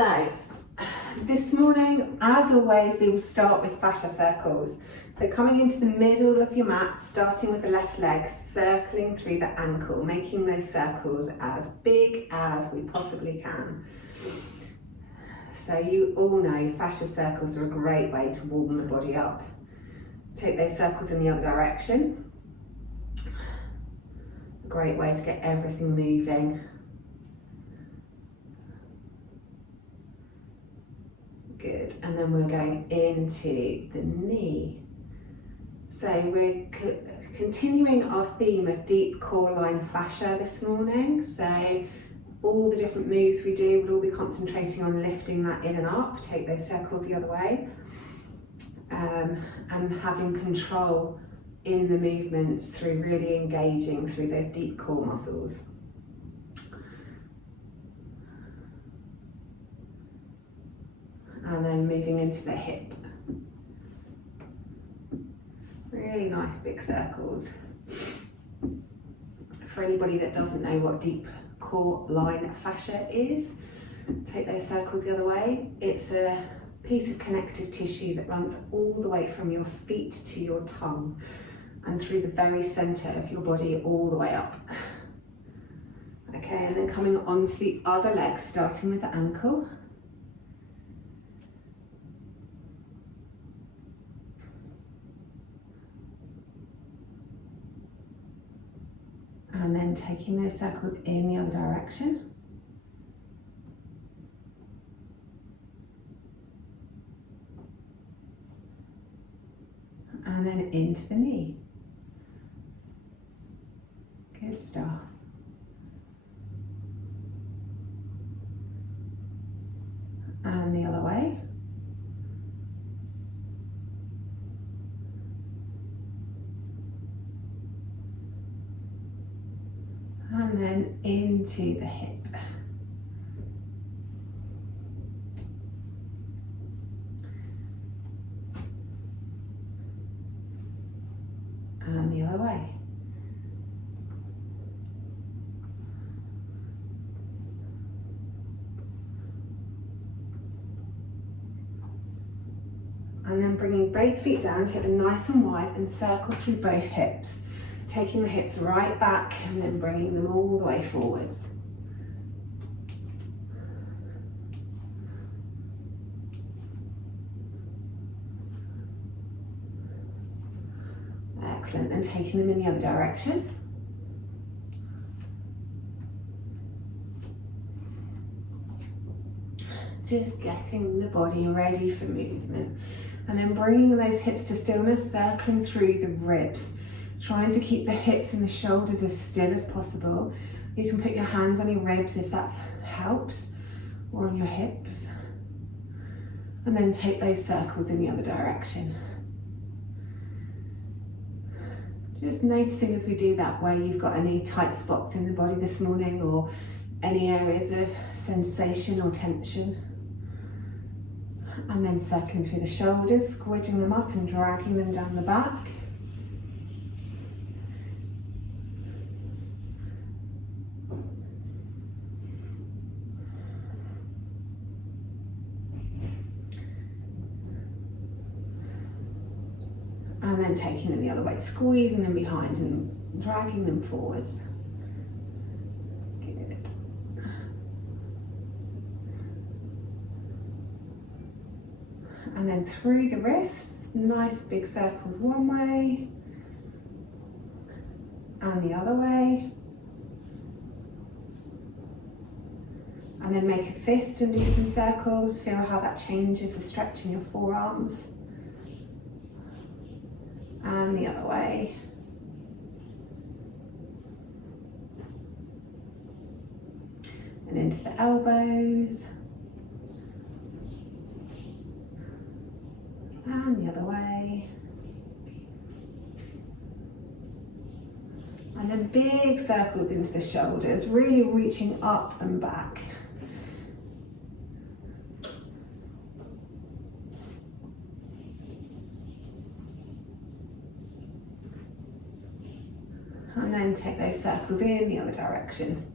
So this morning, as always, we will start with fascia circles. So coming into the middle of your mat, starting with the left leg, circling through the ankle, making those circles as big as we possibly can. So you all know fascia circles are a great way to warm the body up. Take those circles in the other direction. A great way to get everything moving. Good, and then we're going into the knee. So we're continuing our theme of deep core line fascia this morning. So all the different moves we do, we'll all be concentrating on lifting that in and up, take those circles the other way, and having control in the movements through really engaging through those deep core muscles. And then moving into the hip. Really nice big circles. For anybody that doesn't know what deep core line fascia is, take those circles the other way. It's a piece of connective tissue that runs all the way from your feet to your tongue and through the very centre of your body all the way up. Okay, and then coming onto the other leg, starting with the ankle. And then taking those circles in the other direction. And then into the knee. Good stuff. And the other way. And then into the hip. And the other way. And then bringing both feet down, take them nice and wide and circle through both hips. Taking the hips right back and then bringing them all the way forwards. Excellent, and taking them in the other direction. Just getting the body ready for movement. And then bringing those hips to stillness, circling through the ribs. Trying to keep the hips and the shoulders as still as possible. You can put your hands on your ribs if that helps, or on your hips. And then take those circles in the other direction. Just noticing as we do that where you've got any tight spots in the body this morning or any areas of sensation or tension. And then circling through the shoulders, squidging them up and dragging them down the back. And then taking them the other way, squeezing them behind and dragging them forwards. Good. And then through the wrists, nice big circles one way and the other way. And then make a fist and do some circles. Feel how that changes the stretch in your forearms. And the other way. And into the elbows. And the other way. And then big circles into the shoulders, really reaching up and back. And then take those circles in the other direction.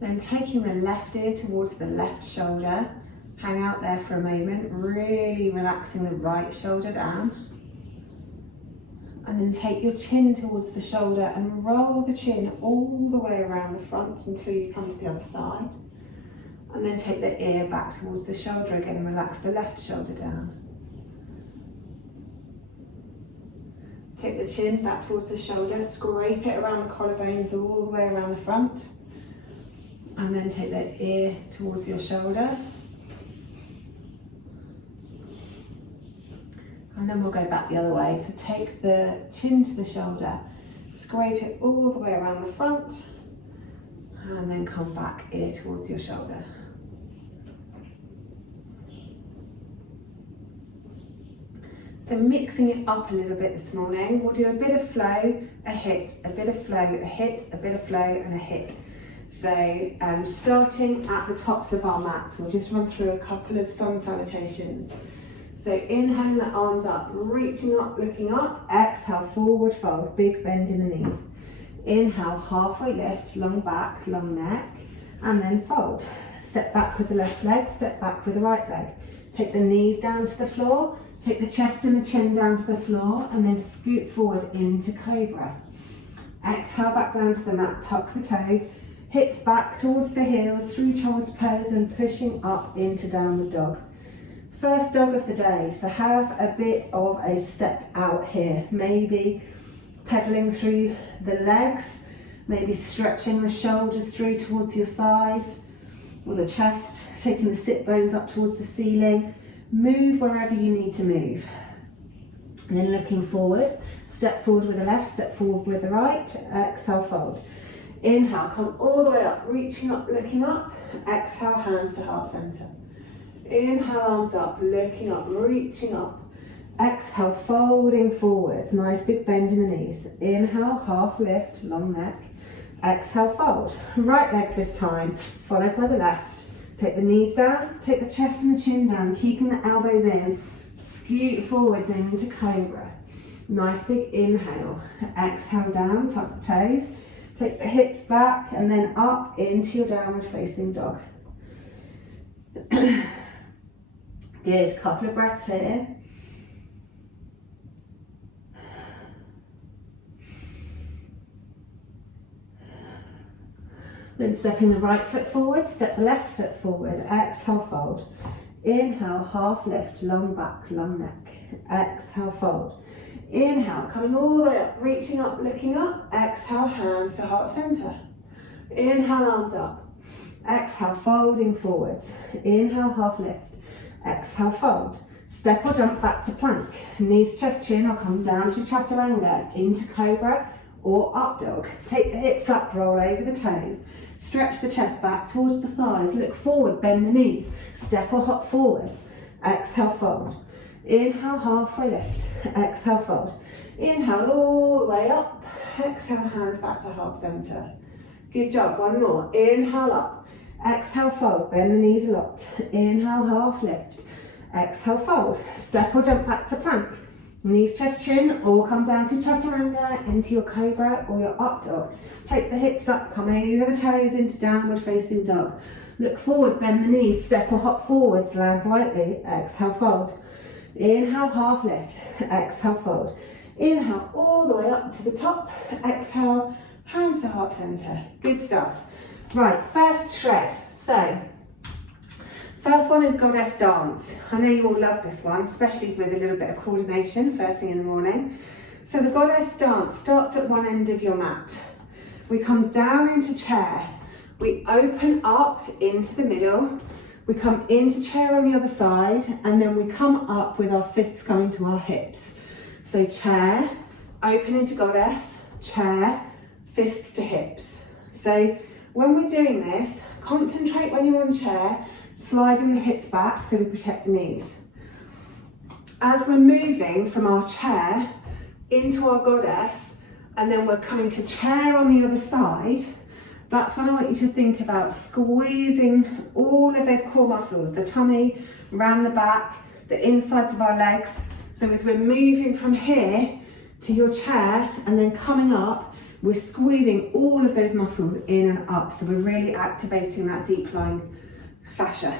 Then taking the left ear towards the left shoulder, hang out there for a moment, really relaxing the right shoulder down. And then take your chin towards the shoulder and roll the chin all the way around the front until you come to the other side. And then take the ear back towards the shoulder again and relax the left shoulder down. Take the chin back towards the shoulder, scrape it around the collarbones all the way around the front. And then take the ear towards your shoulder. And then we'll go back the other way. So take the chin to the shoulder, scrape it all the way around the front, and then come back ear towards your shoulder. So mixing it up a little bit this morning, we'll do a bit of flow, a hit, a bit of flow, a hit, a bit of flow, and a hit. So starting at the tops of our mats, we'll just run through a couple of sun salutations. So inhaling the arms up, reaching up, looking up. Exhale, forward fold, big bend in the knees. Inhale, halfway lift, long back, long neck, and then fold. Step back with the left leg, step back with the right leg. Take the knees down to the floor, take the chest and the chin down to the floor, and then scoot forward into cobra. Exhale, back down to the mat, tuck the toes, hips back towards the heels, through child's pose, and pushing up into downward dog. First dog of the day, so have a bit of a step out here. Maybe pedaling through the legs, maybe stretching the shoulders through towards your thighs or the chest, taking the sit bones up towards the ceiling. Move wherever you need to move. And then looking forward, step forward with the left, step forward with the right, exhale, fold. Inhale, come all the way up, reaching up, looking up. Exhale, hands to heart center. Inhale, arms up, looking up, reaching up. Exhale, folding forwards, nice big bend in the knees. Inhale, half lift, long neck. Exhale, fold. Right leg this time, followed by the left. Take the knees down, take the chest and the chin down, keeping the elbows in. Scoot forwards into cobra. Nice big inhale. Exhale down, tuck the toes. Take the hips back and then up into your downward facing dog. Good, couple of breaths here. Then stepping the right foot forward, step the left foot forward, exhale, fold. Inhale, half lift, long back, long neck. Exhale, fold. Inhale, coming all the way up, reaching up, looking up. Exhale, hands to heart center. Inhale, arms up. Exhale, folding forwards. Inhale, half lift. Exhale, fold. Step or jump back to plank. Knees, chest, chin, or come down to chaturanga, into cobra or up dog. Take the hips up, roll over the toes. Stretch the chest back towards the thighs. Look forward, bend the knees. Step or hop forwards. Exhale, fold. Inhale, halfway lift. Exhale, fold. Inhale all the way up. Exhale, hands back to heart center. Good job, one more. Inhale up. Exhale, fold. Bend the knees a lot. Inhale, half lift. Exhale, fold. Step or jump back to plank. Knees, chest, chin, or come down to chaturanga, into your cobra or your up dog. Take the hips up, come over the toes into downward facing dog. Look forward, bend the knees, step or hop forwards, land lightly. Exhale, fold. Inhale, half lift. Exhale, fold. Inhale all the way up to the top. Exhale, hands to heart center. Good stuff. Right, first shred. So, first one is Goddess Dance. I know you all love this one, especially with a little bit of coordination first thing in the morning. So the Goddess Dance starts at one end of your mat. We come down into chair. We open up into the middle. We come into chair on the other side, and then we come up with our fists coming to our hips. So chair, open into Goddess, chair, fists to hips. So when we're doing this, concentrate when you're on chair, sliding the hips back so we protect the knees. As we're moving from our chair into our Goddess, and then we're coming to chair on the other side, that's when I want you to think about squeezing all of those core muscles, the tummy, around the back, the insides of our legs. So as we're moving from here to your chair and then coming up, we're squeezing all of those muscles in and up. So we're really activating that deep lying fascia.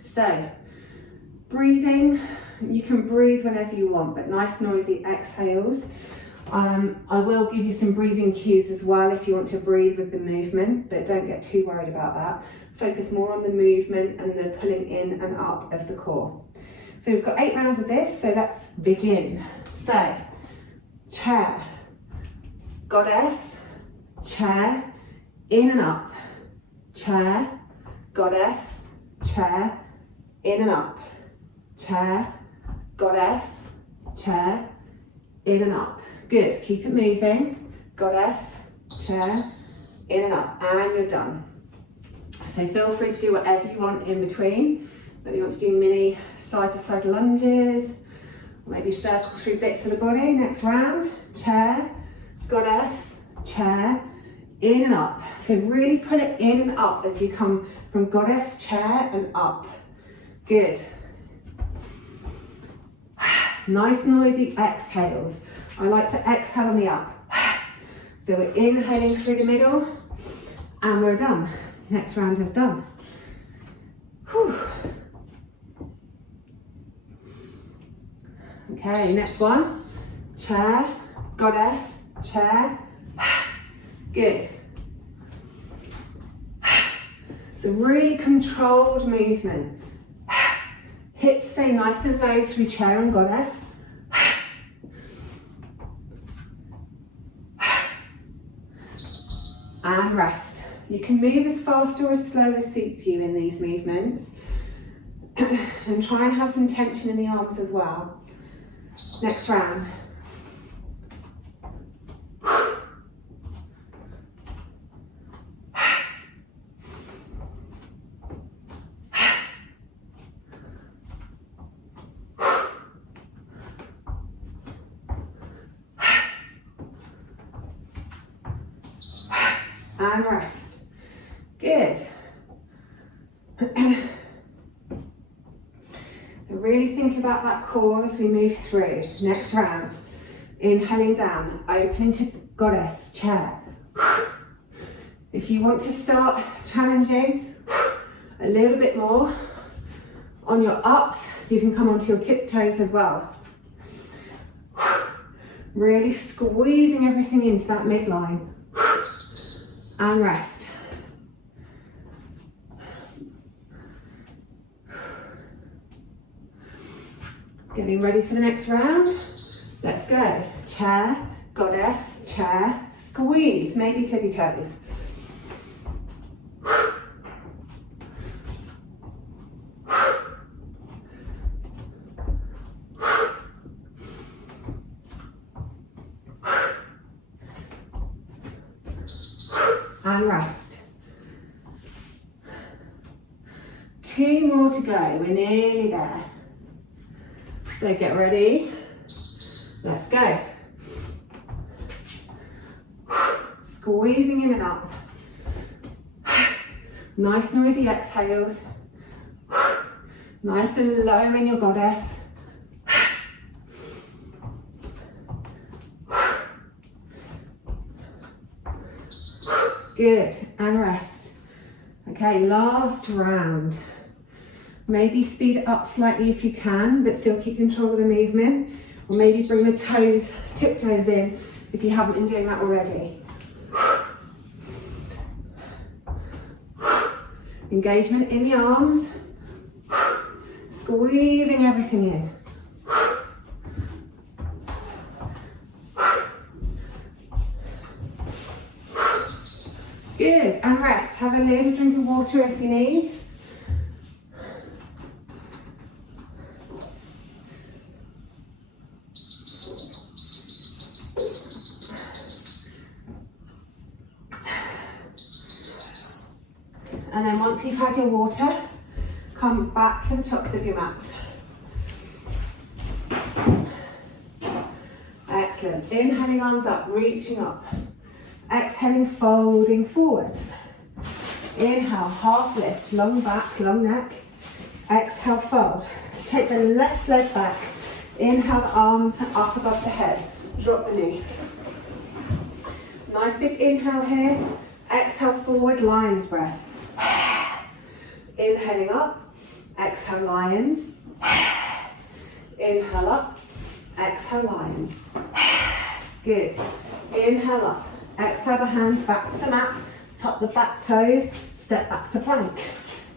So breathing, you can breathe whenever you want, but nice noisy exhales. I will give you some breathing cues as well if you want to breathe with the movement, but don't get too worried about that. Focus more on the movement and the pulling in and up of the core. So we've got 8 rounds of this, so let's begin. So, chair, goddess, chair, in and up, chair, goddess, chair, in and up, chair, goddess, chair, in and up. Good, keep it moving, goddess, chair, in and up, and you're done. So feel free to do whatever you want in between, whether you want to do mini side to side lunges, or maybe circle through bits of the body. Next round, chair, goddess, chair, in and up. So really pull it in and up as you come from goddess, chair, and up. Good. Nice noisy exhales. I like to exhale on the up. So we're inhaling through the middle, and we're done. Next round is done. Whew. Okay, next one. Chair, goddess, chair. Good. So really controlled movement. Hips stay nice and low through chair and goddess. And rest. You can move as fast or as slow as suits you in these movements. And try and have some tension in the arms as well. Next round. And rest. Good. Really think about that core as we move through. Next round. Inhaling down, opening to goddess, chair. If you want to start challenging a little bit more on your ups, you can come onto your tiptoes as well. Really squeezing everything into that midline. And rest. Getting ready for the next round. Let's go. Chair, goddess, chair, squeeze, maybe tippy toes. And rest. 2 more to go, we're nearly there. So get ready, let's go. Squeezing in and up. Nice noisy exhales. Nice and low in your goddess. Good, and rest. Okay, last round. Maybe speed it up slightly if you can, but still keep control of the movement. Or maybe bring the toes, tiptoes in if you haven't been doing that already. Engagement in the arms. Squeezing everything in. Good, and rest. Have a little drink of water if you need. And then once you've had your water, come back to the tops of your mats. Excellent. Inhaling, arms up, reaching up. Exhaling, folding forwards. Inhale, half lift, long back, long neck. Exhale, fold. Take the left leg back. Inhale, the arms up above the head. Drop the knee. Nice big inhale here. Exhale forward, lion's breath. Inhaling up. Exhale, lions. Inhale up. Exhale, lions. Good. Inhale up. Exhale the hands back to the mat. Tuck the back toes. Step back to plank.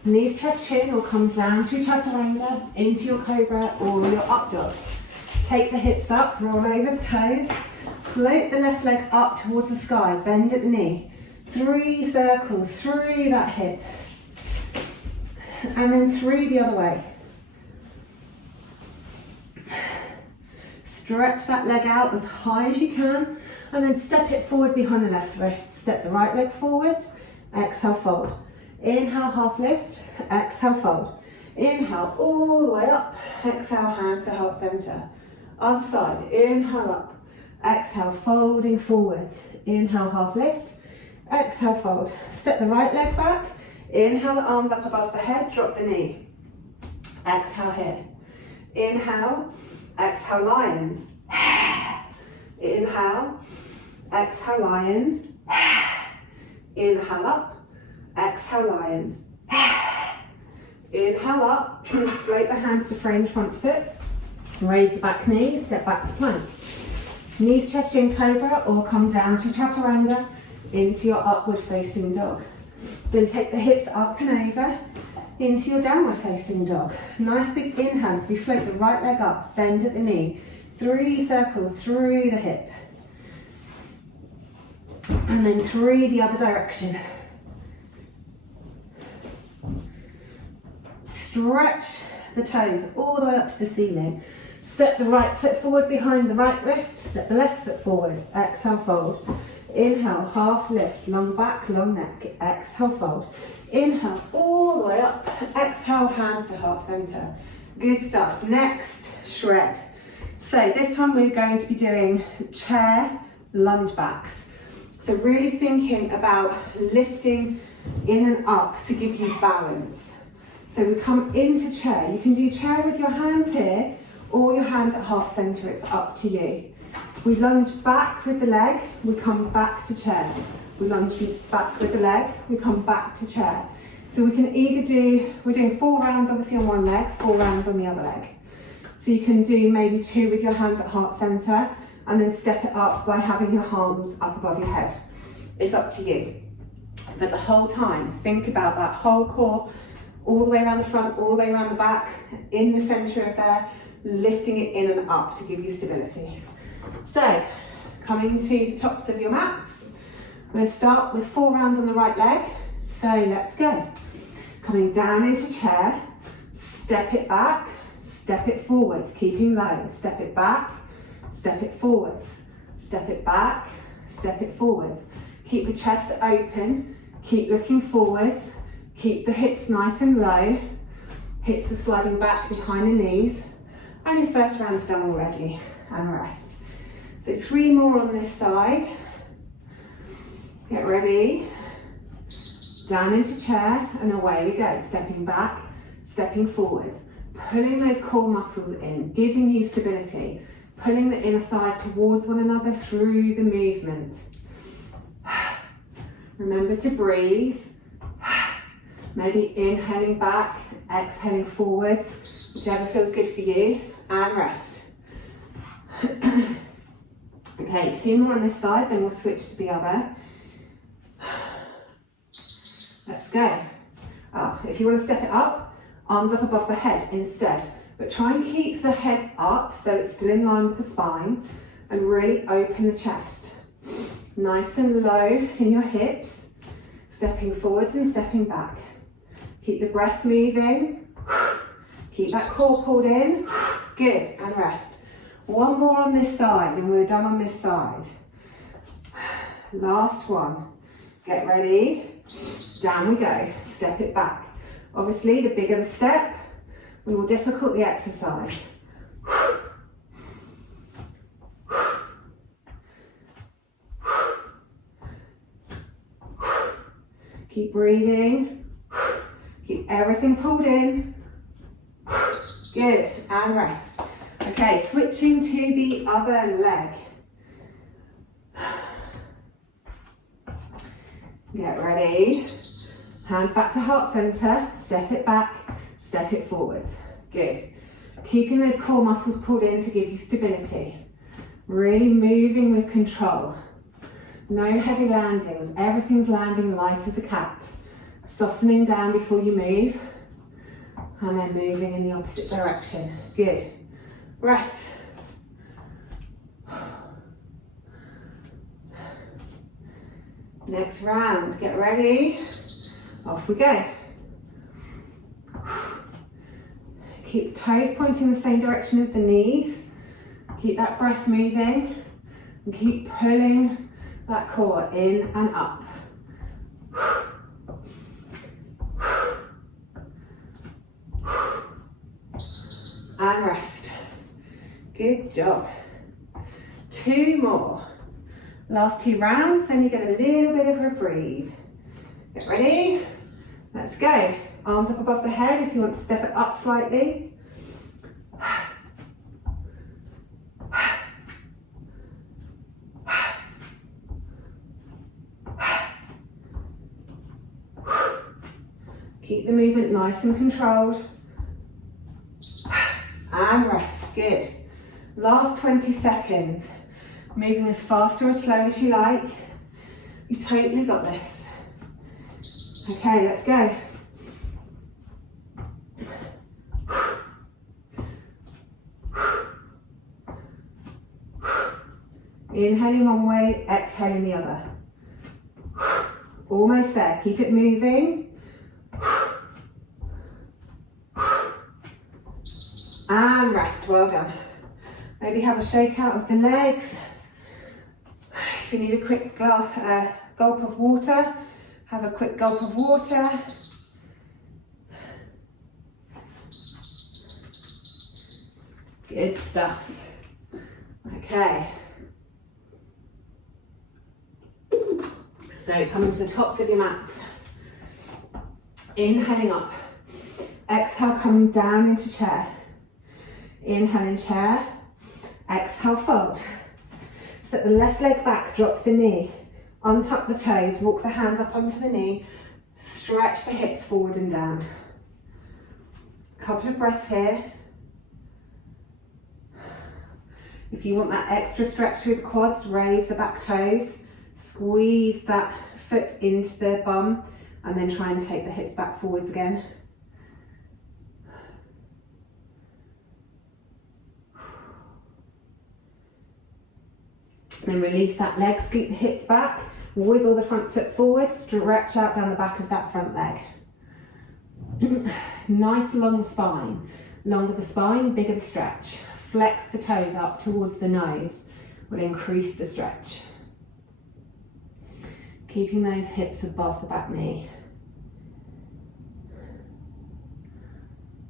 Knees, chest, chin will come down through chaturanga into your cobra or your up dog. Take the hips up, roll over the toes. Float the left leg up towards the sky. Bend at the knee. 3 circles through that hip. And then 3 the other way. Stretch that leg out as high as you can. And then step it forward behind the left wrist. Step the right leg forwards. Exhale, fold. Inhale, half lift. Exhale, fold. Inhale, all the way up. Exhale, hands to heart center. Other side. Inhale up. Exhale, folding forwards. Inhale, half lift. Exhale, fold. Step the right leg back. Inhale, the arms up above the head. Drop the knee. Exhale here. Inhale. Exhale, lions. Inhale. Exhale, lions. Inhale up. Exhale, lions. Inhale up. Float the hands to frame the front foot. Raise the back knee. Step back to plank. Knees, chest, chin, cobra, or come down through chaturanga into your upward facing dog. Then take the hips up and over into your downward facing dog. Nice big inhale as we float the right leg up, bend at the knee. 3 circles through the hip. And then 3 the other direction. Stretch the toes all the way up to the ceiling. Step the right foot forward behind the right wrist. Step the left foot forward. Exhale, fold. Inhale, half lift, long back, long neck. Exhale, fold. Inhale, all the way up. Exhale, hands to heart center. Good stuff. Next, shred. So this time we're going to be doing chair lunge backs. So really thinking about lifting in and up to give you balance. So we come into chair. You can do chair with your hands here or your hands at heart center. It's up to you. We lunge back with the leg, we come back to chair. We lunge back with the leg, we come back to chair. So we can either do, we're doing 4 rounds obviously on one leg, 4 rounds on the other leg. So you can do maybe 2 with your hands at heart center and then step it up by having your arms up above your head. It's up to you. But the whole time, think about that whole core, all the way around the front, all the way around the back, in the center of there, lifting it in and up to give you stability. So, coming to the tops of your mats, we'll start with 4 rounds on the right leg. So let's go. Coming down into chair, step it back, step it forwards, keeping low. Step it back, step it forwards, step it back, step it forwards. Keep the chest open, keep looking forwards, keep the hips nice and low. Hips are sliding back behind the knees. And your first round's done already, and rest. So 3 more on this side. Get ready. Down into chair, and away we go. Stepping back, stepping forwards. Pulling those core muscles in, giving you stability. Pulling the inner thighs towards one another through the movement. Remember to breathe. Maybe inhaling back, exhaling forwards, whichever feels good for you, and rest. Okay, 2 more on this side, then we'll switch to the other. Let's go. If you want to step it up, arms up above the head instead, but try and keep the head up so it's still in line with the spine and really open the chest. Nice and low in your hips, stepping forwards and stepping back. Keep the breath moving. Keep that core pulled in. Good, and rest. 1 more on this side and we're done on this side. Last one. Get ready. Down we go. Step it back. Obviously, the bigger the step, the more difficult the exercise. Keep breathing. Keep everything pulled in. Good, and rest. Okay, switching to the other leg. Get ready. Hands back to heart center, step it back, step it forwards. Good. Keeping those core muscles pulled in to give you stability. Really moving with control. No heavy landings, everything's landing light as a cat. Softening down before you move, and then moving in the opposite direction. Good. Rest. Next round, get ready. Off we go. Keep the toes pointing the same direction as the knees. Keep that breath moving and keep pulling that core in and up. And rest. Good job. 2 more. Last 2 rounds, then you get a little bit of a breathe. Get ready? Let's go. Arms up above the head if you want to step it up slightly. Keep the movement nice and controlled. And rest, good. Last 20 seconds. Moving as fast or as slow as you like. You've totally got this. Okay, let's go. Inhaling one way, exhaling the other. Almost there, keep it moving. And rest, well done. Maybe have a shake out of the legs. If you need a quick gulp of water, have a quick gulp of water. Good stuff. Okay. So coming to the tops of your mats. Inhaling up. Exhale, coming down into chair. Inhale in chair. Exhale, fold. Set the left leg back, drop the knee. Untuck the toes, walk the hands up onto the knee. Stretch the hips forward and down. A couple of breaths here. If you want that extra stretch through the quads, raise the back toes. Squeeze that foot into the bum and then try and take the hips back forwards again. Then release that leg, scoot the hips back, wiggle the front foot forward, stretch out down the back of that front leg. Nice long spine. Longer the spine, bigger the stretch. Flex the toes up towards the nose, will increase the stretch. Keeping those hips above the back knee.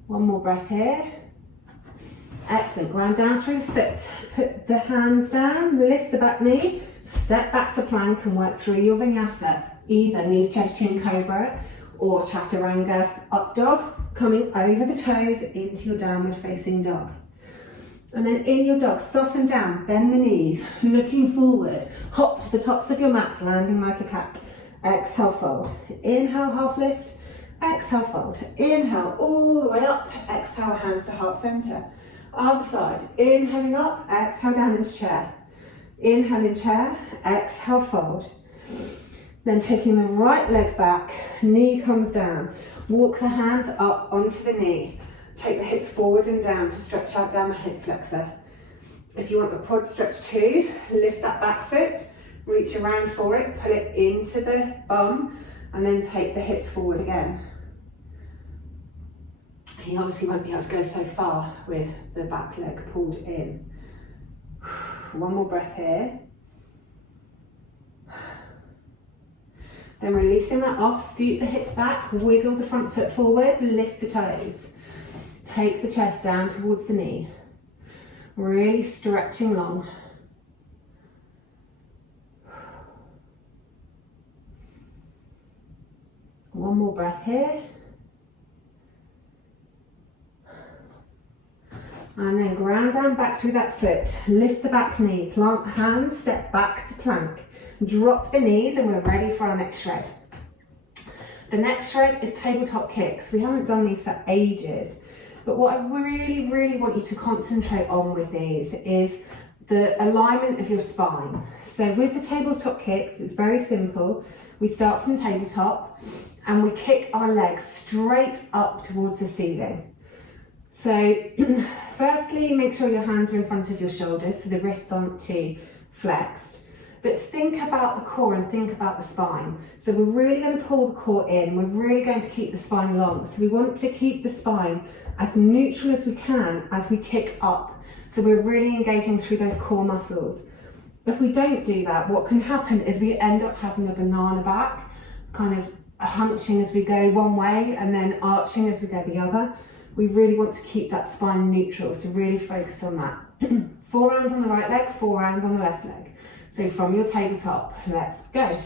One more breath here. Excellent, ground down through the foot. Put the hands down, lift the back knee, step back to plank and work through your vinyasa. Either knees, chest, chin, cobra or chaturanga up dog, coming over the toes into your downward facing dog. And then in your dog, soften down, bend the knees, looking forward, hop to the tops of your mats, landing like a cat. Exhale, fold. Inhale, half lift. Exhale, fold. Inhale, all the way up. Exhale, hands to heart center. Other side, inhaling up, exhale down into chair. Inhale in chair, exhale, fold. Then taking the right leg back, knee comes down. Walk the hands up onto the knee. Take the hips forward and down to stretch out down the hip flexor. If you want the quad stretch too, lift that back foot, reach around for it, pull it into the bum, and then take the hips forward again. You obviously won't be able to go so far with the back leg pulled in. One more breath here. Then releasing that off, scoot the hips back, wiggle the front foot forward, lift the toes. Take the chest down towards the knee. Really stretching long. One more breath here. And then ground down back through that foot. Lift the back knee, plant the hands, step back to plank. drop the knees and we're ready for our next shred. The next shred is tabletop kicks. We haven't done these for ages, but what I really, really want you to concentrate on with these is the alignment of your spine. So with the tabletop kicks, it's very simple. We start from tabletop and we kick our legs straight up towards the ceiling. So firstly, make sure your hands are in front of your shoulders so the wrists aren't too flexed. But think about the core and think about the spine. So we're really going to pull the core in. We're really going to keep the spine long. So we want to keep the spine as neutral as we can as we kick up. So we're really engaging through those core muscles. If we don't do that, what can happen is we end up having a banana back, kind of hunching as we go one way and then arching as we go the other. We really want to keep that spine neutral, so really focus on that. 4 rounds on the right leg, 4 rounds on the left leg. So from your tabletop, let's go.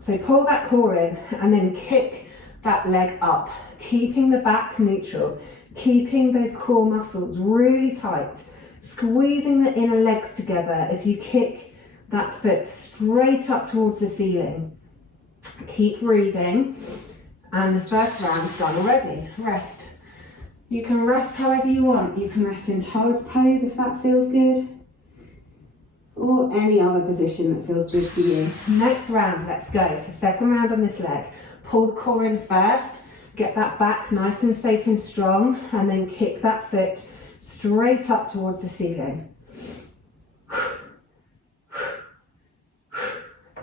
So pull that core in and then kick that leg up, keeping the back neutral, keeping those core muscles really tight, squeezing the inner legs together as you kick that foot straight up towards the ceiling. Keep breathing, and the first round's done already. Rest. You can rest however you want. You can rest in child's pose if that feels good, or any other position that feels good for you. Next round, let's go. So second round on this leg. Pull the core in first, get that back nice and safe and strong, and then kick that foot straight up towards the ceiling.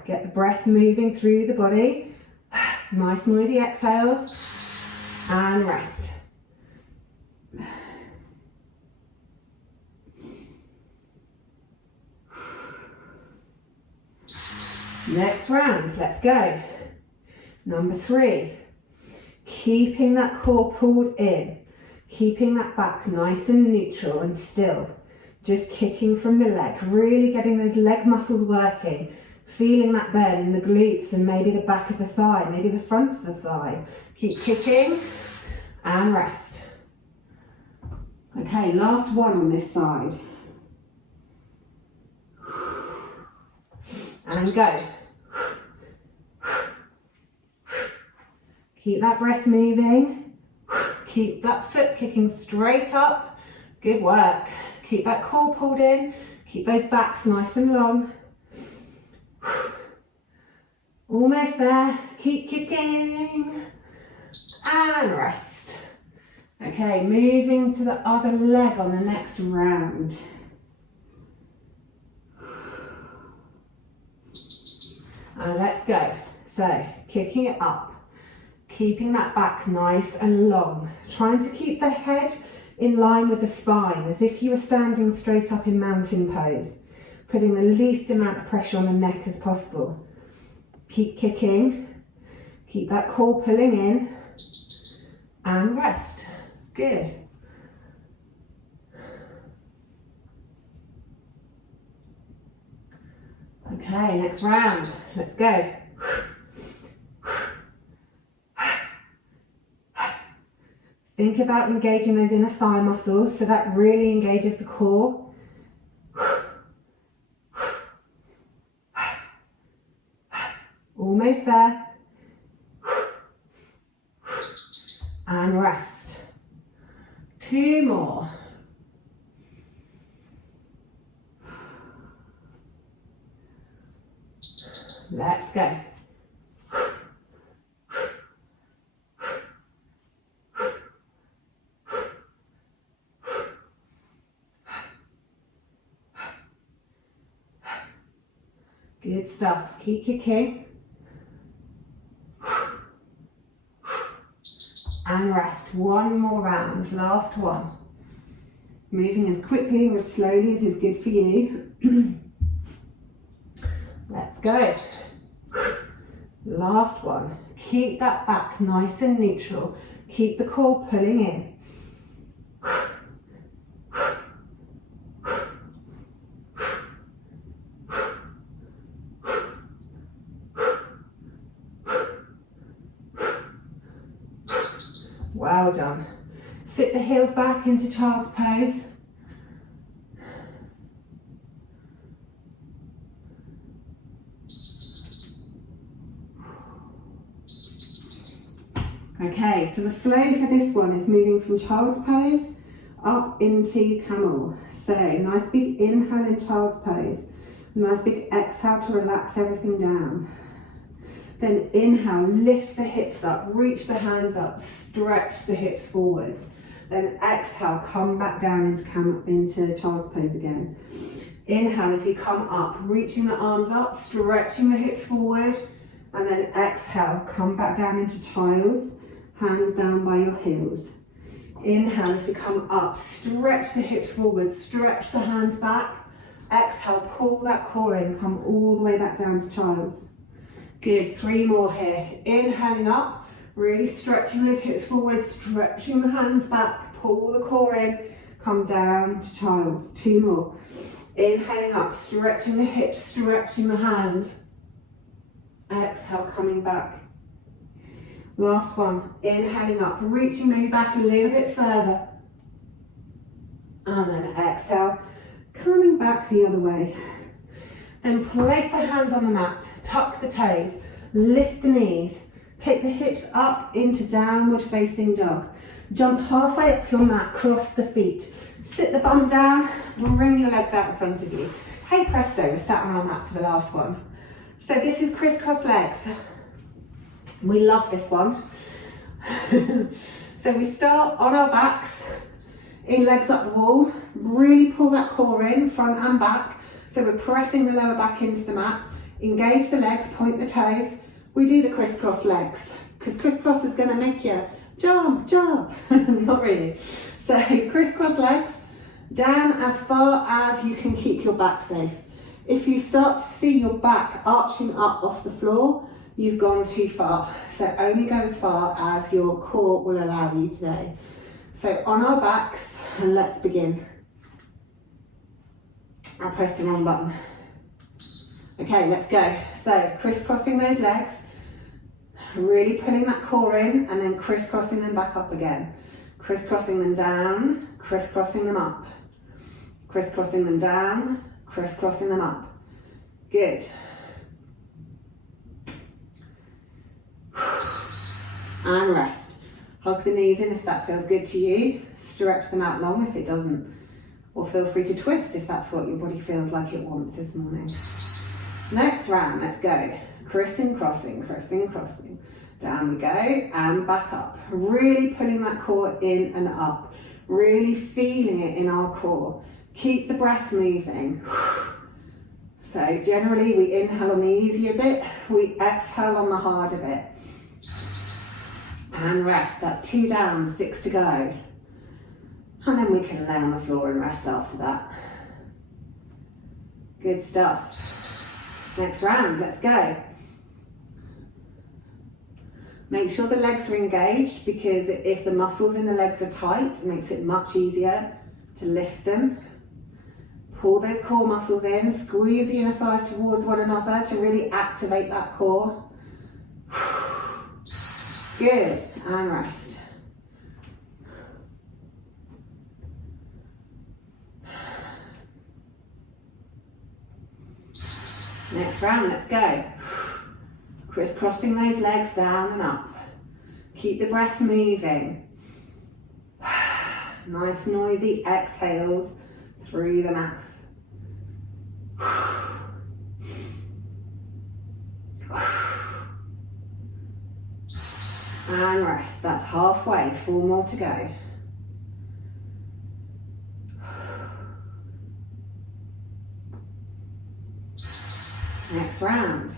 Get the breath moving through the body. Nice noisy exhales, and rest. Next round, let's go. Number 3, keeping that core pulled in, keeping that back nice and neutral and still, just kicking from the leg, really getting those leg muscles working, feeling that burn in the glutes and maybe the back of the thigh, maybe the front of the thigh. Keep kicking and rest. Okay, last one on this side. And go. Keep that breath moving. Keep that foot kicking straight up. Good work. Keep that core pulled in. Keep those backs nice and long. Almost there. Keep kicking. And rest. Okay, moving to the other leg on the next round. And let's go. So, kicking it up, keeping that back nice and long, trying to keep the head in line with the spine as if you were standing straight up in mountain pose, putting the least amount of pressure on the neck as possible. Keep kicking, keep that core pulling in, and rest. Good. Okay, next round. Let's go. Think about engaging those inner thigh muscles so that really engages the core. Almost there. And rest. 2 more. Let's go. Good stuff. Keep kicking. And rest. 1 more round. Last one. Moving as quickly or as slowly as is good for you. Let's go. Last one. Keep that back nice and neutral. Keep the core pulling in. Well done. Sit the heels back into child's pose. Okay, so the flow for this one is moving from child's pose up into camel. So nice big inhale in child's pose, nice big exhale to relax everything down. Then inhale, lift the hips up, reach the hands up, stretch the hips forwards. Then exhale, come back down into child's pose again. Inhale as you come up, reaching the arms up, stretching the hips forward. And then exhale, come back down into child's, hands down by your heels. Inhale as we come up, stretch the hips forward, stretch the hands back. Exhale, pull that core in, come all the way back down to child's. Good, 3 more here. Inhaling up, really stretching those hips forward, stretching the hands back, pull the core in, come down to child's. 2 more. Inhaling up, stretching the hips, stretching the hands. Exhale, coming back. Last one. Inhaling up, reaching maybe back a little bit further. And then exhale, coming back the other way. Then place the hands on the mat, tuck the toes, lift the knees, take the hips up into downward facing dog. Jump halfway up your mat, cross the feet. Sit the bum down, bring your legs out in front of you. Hey presto, we're sat on our mat for the last one. So this is crisscross legs. We love this one. So we start on our backs, in legs up the wall, really pull that core in, front and back. So we're pressing the lower back into the mat, engage the legs, point the toes. We do the crisscross legs, because crisscross is going to make you jump, jump. Not really. So crisscross legs, down as far as you can keep your back safe. If you start to see your back arching up off the floor, you've gone too far. So only go as far as your core will allow you today. So on our backs, and let's begin. I pressed the wrong button. Okay, let's go. So crisscrossing those legs, really pulling that core in, and then crisscrossing them back up again. Crisscrossing them down, crisscrossing them up. Crisscrossing them down, crisscrossing them up. Good. And rest. Hug the knees in if that feels good to you. Stretch them out long if it doesn't. Or feel free to twist if that's what your body feels like it wants this morning. Next round, let's go. Crissing, crossing, crissing, crossing. Down we go and back up. Really pulling that core in and up. Really feeling it in our core. Keep the breath moving. So generally we inhale on the easier bit, we exhale on the harder bit. And rest, that's 2 down, 6 to go. And then we can lay on the floor and rest after that. Good stuff. Next round, let's go. Make sure the legs are engaged, because if the muscles in the legs are tight, it makes it much easier to lift them. Pull those core muscles in, squeeze the inner thighs towards one another to really activate that core. Good, and rest. Next round, let's go. Crisscrossing those legs down and up. Keep the breath moving. Nice noisy exhales through the mouth. And rest, that's halfway, 4 more to go. Next round.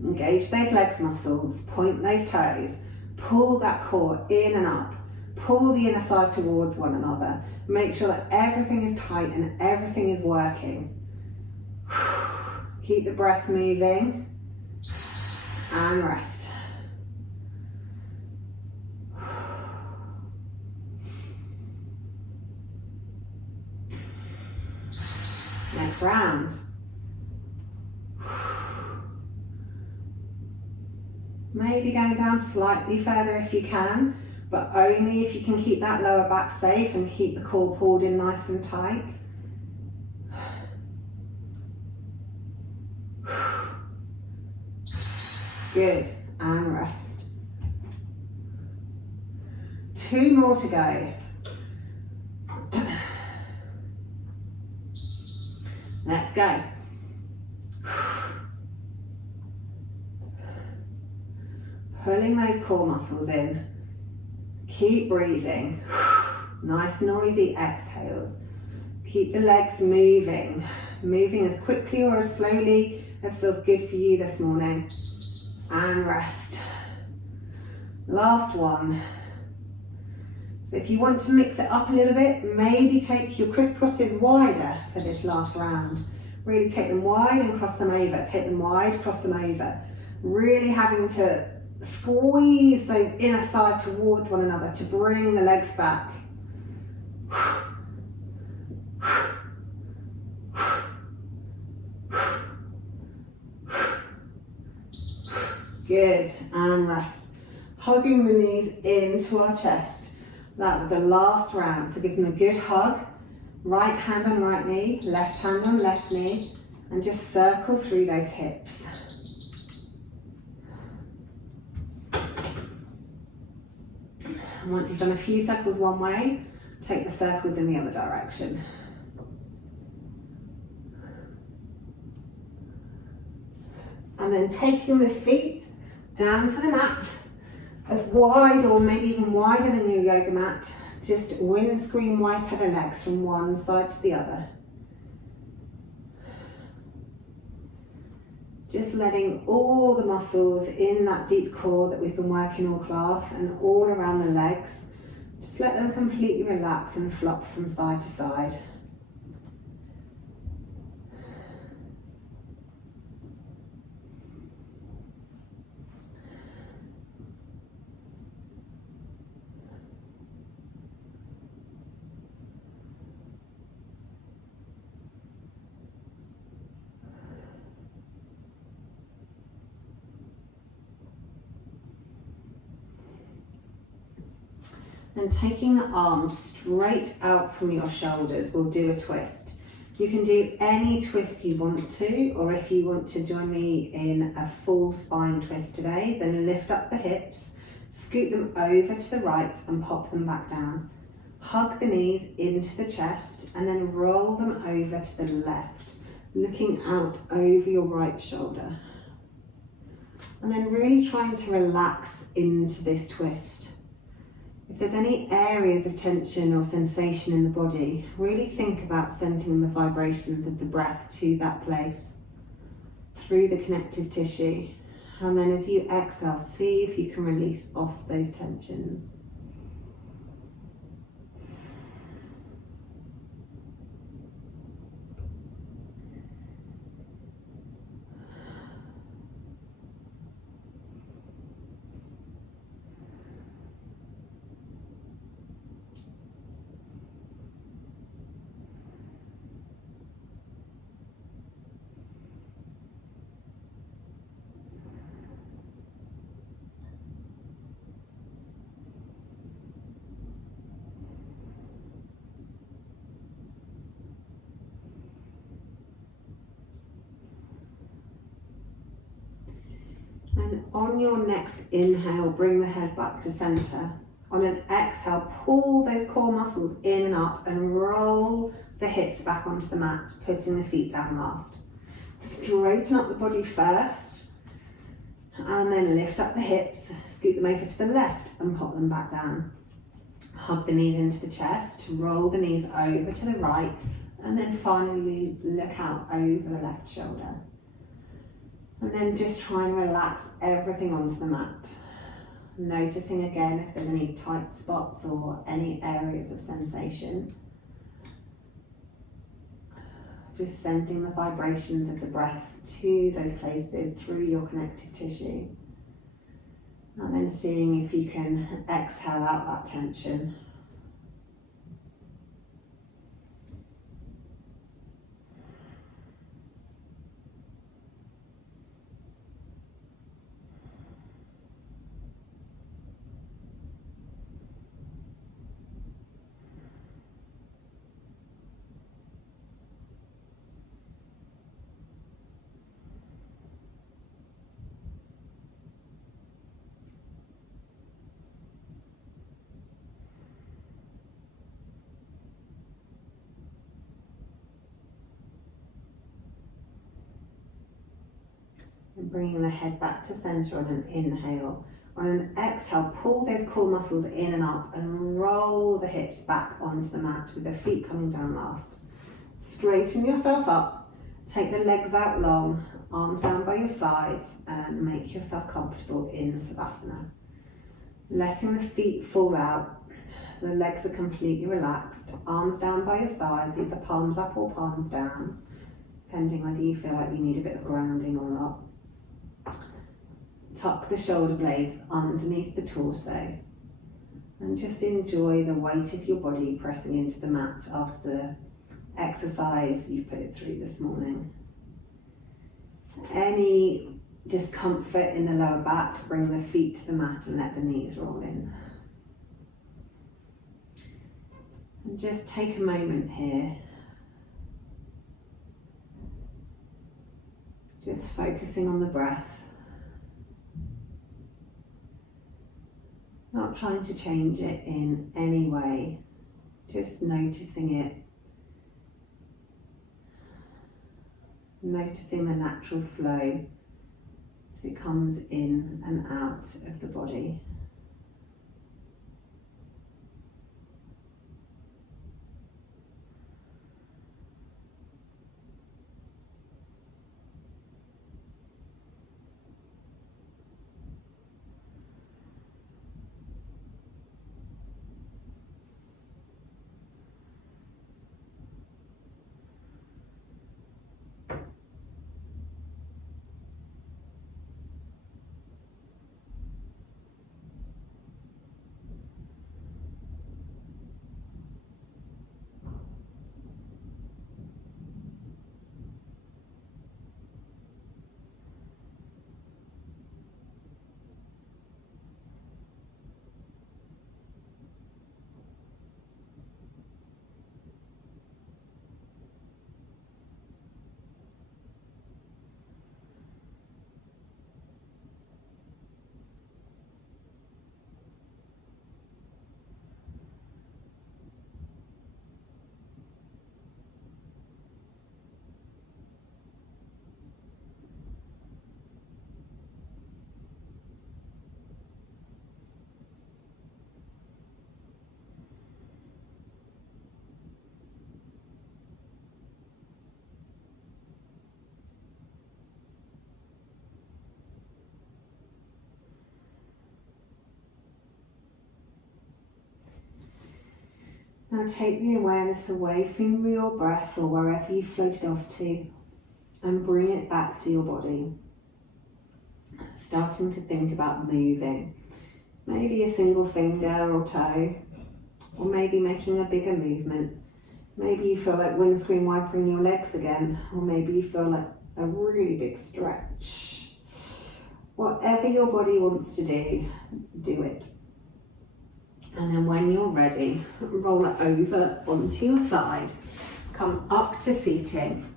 Engage those legs muscles, point those toes, pull that core in and up, pull the inner thighs towards one another. Make sure that everything is tight and everything is working. Keep the breath moving and rest. Next round. Maybe going down slightly further if you can, but only if you can keep that lower back safe and keep the core pulled in nice and tight. Good. and rest. 2 more to go. Let's go. Pulling those core muscles in. Keep breathing. Nice noisy exhales. Keep the legs moving. Moving as quickly or as slowly as feels good for you this morning. And rest. Last one. So if you want to mix it up a little bit, maybe take your crisscrosses wider for this last round. Really take them wide and cross them over. Take them wide, cross them over. Really having to squeeze those inner thighs towards one another to bring the legs back. Good, and rest. Hugging the knees into our chest. That was the last round, so give them a good hug. Right hand on right knee, left hand on left knee, and just circle through those hips. And once you've done a few circles one way, take the circles in the other direction. And then taking the feet down to the mat, as wide or maybe even wider than your yoga mat. Just windscreen wiper the legs from one side to the other. Just letting all the muscles in that deep core that we've been working all class and all around the legs, just let them completely relax and flop from side to side. And taking the arms straight out from your shoulders, we'll do a twist. You can do any twist you want to, or if you want to join me in a full spine twist today, then lift up the hips, scoot them over to the right and pop them back down. Hug the knees into the chest and then roll them over to the left, looking out over your right shoulder. And then really trying to relax into this twist. If there's any areas of tension or sensation in the body, really think about sending the vibrations of the breath to that place through the connective tissue. And then as you exhale, see if you can release off those tensions. And on your next inhale, bring the head back to center. On an exhale, pull those core muscles in and up and roll the hips back onto the mat, putting the feet down last. Straighten up the body first, and then lift up the hips, scoot them over to the left and pop them back down. Hug the knees into the chest, roll the knees over to the right, and then finally look out over the left shoulder. And then just try and relax everything onto the mat. Noticing again if there's any tight spots or any areas of sensation. Just sending the vibrations of the breath to those places through your connective tissue. And then seeing if you can exhale out that tension. And bringing the head back to center on an inhale. On an exhale, pull those core muscles in and up and roll the hips back onto the mat with the feet coming down last. Straighten yourself up, take the legs out long, arms down by your sides, and make yourself comfortable in Savasana. Letting the feet fall out, the legs are completely relaxed, arms down by your sides, either palms up or palms down, depending whether you feel like you need a bit of grounding or not. Tuck the shoulder blades underneath the torso and just enjoy the weight of your body pressing into the mat after the exercise you've put it through this morning. Any discomfort in the lower back, bring the feet to the mat and let the knees roll in. And just take a moment here, just focusing on the breath. Not trying to change it in any way, just noticing it. Noticing the natural flow as it comes in and out of the body. Now take the awareness away from your breath or wherever you floated off to and bring it back to your body. Starting to think about moving. Maybe a single finger or toe, or maybe making a bigger movement. Maybe you feel like windscreen wipering your legs again, or maybe you feel like a really big stretch. Whatever your body wants to do, do it. And then when you're ready, roll it over onto your side, come up to seating.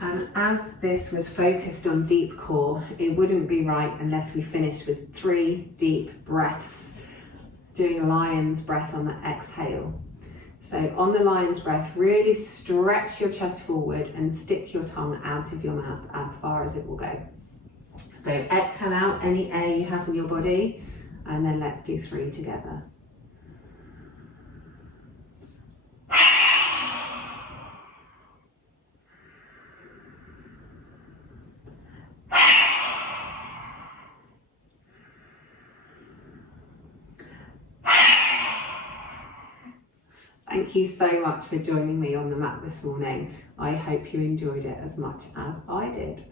And as this was focused on deep core, it wouldn't be right unless we finished with 3 deep breaths, doing a lion's breath on the exhale. So on the lion's breath, really stretch your chest forward and stick your tongue out of your mouth as far as it will go. So exhale out any air you have in your body, and then let's do 3 together. Thank you so much for joining me on the mat this morning. I hope you enjoyed it as much as I did.